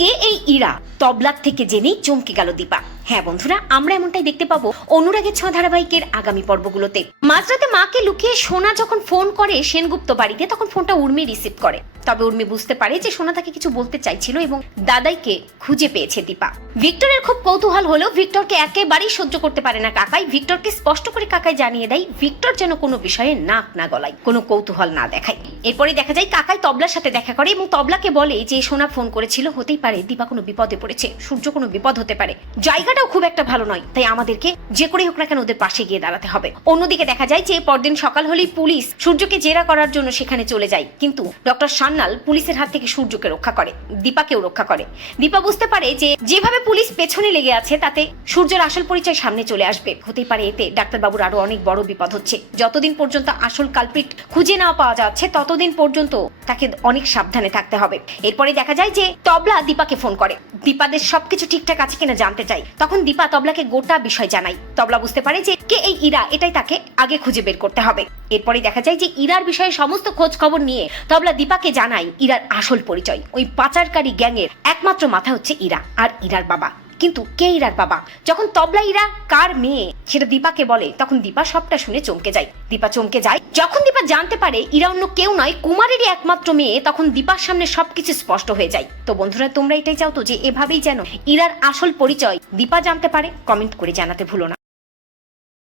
কে এই ইরা তবলার থেকে জেনেই চমকে গেল দীপা। হ্যাঁ বন্ধুরা, আমরা এমনটাই দেখতে পাবো অনুরাগের ছ ধারাবাহিকের আগামী পর্বগুলোতে। মাঝরাতে মাকে লুকিয়ে সোনা যখন ফোন করে সেনগুপ্ত বাড়িতে, তখন ফোনটা উর্মি রিসিভ করে। তবে উর্মি বুঝতে পারে যে সোনা তাকে কিছু বলতে চাইছিল এবং দাদাইকে খুঁজে পেয়েছে দীপা। ভিক্টরের খুব কৌতূহল হলেও ভিক্টরকে একেবারেই সহ্য করতে পারে না কাকাই। ভিক্টরকে স্পষ্ট করে কাকাই জানিয়ে দেয়, ভিক্টর যেন কোনো বিষয়ে নাক না গলায়, কোনো কৌতূহল না দেখায়। এরপরে দেখা যায়, কাকাই তবলার সাথে দেখা করে এবং তবলাকে বলে যে সোনা ফোন করেছিল, হতেই পারে দীপা কোনো বিপদে পড়েছে সূর্য কোনো বিপদ হতে পারে। জায়গাটাও খুব একটা ভালো নয়। তাই আমাদেরকে যে করে হোক না কেন ওদের পাশে গিয়ে দাঁড়াতে হবে। অন্যদিকে দেখা যায় যে পরদিন সকাল হলেই পুলিশ সূর্যকে জেরা করার জন্য সেখানে চলে যায়। কিন্তু ডক্টর সান্যাল পুলিশের হাত থেকে সূর্যকে রক্ষা করে, দীপাকেও রক্ষা করে। দীপা বুঝতে পারে যে যেভাবে পুলিশ পেছনে লেগে আছে, তাতে সূর্যের আসল পরিচয় সামনে চলে আসবে। হতেই পারে এতে ডাক্তারবাবুর আরও অনেক বড় বিপদ হচ্ছে। যতদিন পর্যন্ত আসল কালপ্রিট খুঁজে না পাওয়া যাচ্ছে, ততদিন পর্যন্ত তাকে অনেক সাবধানে থাকতে হবে। এরপরে দেখা যায় যে তবলা দীপাকে ফোন করে। দীপাদের সবকিছু ঠিকঠাক আছে কিনা জানতে চাই। তখন দীপা তবলাকে গোটা বিষয় জানাই তবলা বুঝতে পারে যে কে এই ইরা, এটাই তাকে আগে খুঁজে বের করতে হবে। এরপরে দেখা যায় যে ইরার বিষয়ে সমস্ত খোঁজ খবর নিয়ে তবলা দীপাকে জানাই ইরার আসল পরিচয়। ওই পাচারকারী গ্যাংয়ের একমাত্র মাথা হচ্ছে ইরা, আর ইরার বাবা। কিন্তু কে ইরার বাবা? যখন তবলা ইরা কার মেয়ে? সেটা দীপাকে বলে। তখন দীপা সবটা শুনে চমকে যায়। দীপা চমকে যায়। যখন দীপা জানতে পারে ইরা অন্য কেউ নয়, কুমারেরই একমাত্র মেয়ে, তখন দীপার সামনে সবকিছু স্পষ্ট হয়ে যায়। তো বন্ধুরা, তোমরা এটাই চাও তো যে এভাবেই যেন ইরার আসল পরিচয় দীপা জানতে পারে? কমেন্ট করে জানাতে ভুলো না।